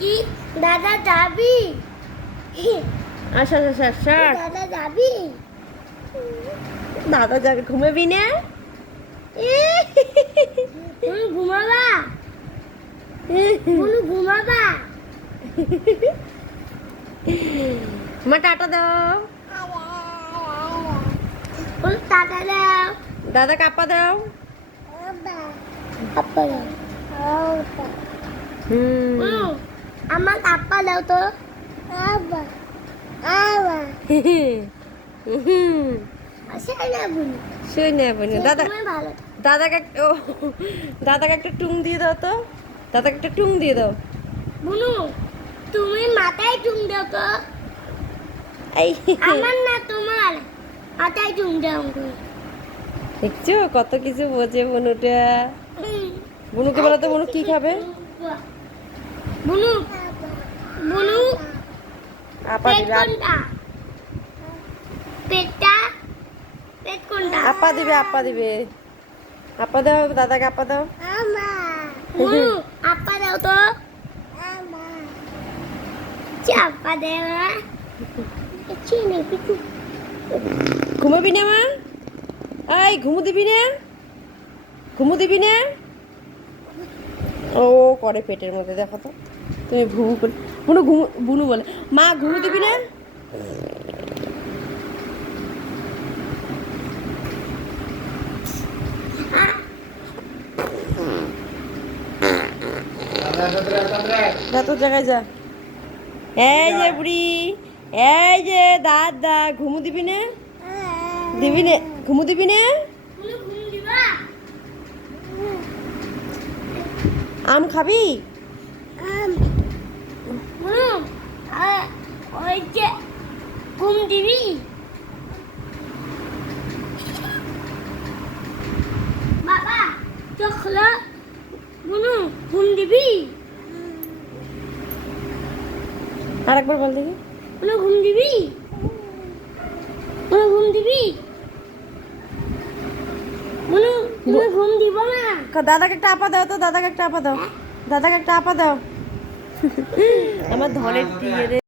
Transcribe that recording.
কি দাদা যাবি? আচ্ছা আচ্ছা আচ্ছা দাদা যাবি? দাদা যাবে ঘুমাবি না? তুমি ঘুমাবা? তুমি ঘুমাবা? মা টাটা দাও, বলো টাটা দাও। দাদা কাপা দাও। আপা দাও। হুম আমার আপা দাও তো। আবা আবা আসে না বলি। শুই না বোন দাদা, তুমি ভালো। দাদাকে একটা দাদাকে একটা টুং দিয়ে দাও তো, দাদাকে একটা টুং দিয়ে দাও। বুনু তুমি মাথায় চুম দাও তো। এই আমার না তোমার মাথায় চুম দাও। দেখছো কত কিছু বোঝে বনুটা। বনুকে বলো তো বনু কি খাবে? বুনু বুনু আপা পেট দিবে কোনটা? পেটটা পেট কোনটা? আপা দিবে, আপা দিবে। আপা দাও, দাদাকে আপা দাও। বুনু আপা দাও তো। চাপা দেও না। চিনি কিছু ঘুমাবি না মা? এই ঘুমু দিবি না? ঘুমু দিবি না? ও করে পেটের মধ্যে, দেখো তো তুমি ঘুমু করে বুনু ঘুমু, বুনু বলে মা ঘুমু দিবি না? যা তোর জায়গায় যা। এই যে বুড়ি, এই যে দাদা ঘুমু দিবি না? দিবি না? ঘুমু দিবি না? বুনু ঘুম দিবা? আম খাবি? বুনু ওই যে ঘুম দিবি? বাবা চোখ খোলো। বুনু ঘুম দিবি? আরেকবার বল দেখি। বুনু ঘুম দিবি? বুনু ঘুম দিবি? বুনু তুমি ঘুম দিব না? দাদাকে একটা আপা দাও তো, দাদাকে একটা আপা দাও, দাদাকে একটা আপা দাও। আমার ধরে দিয়ে রে।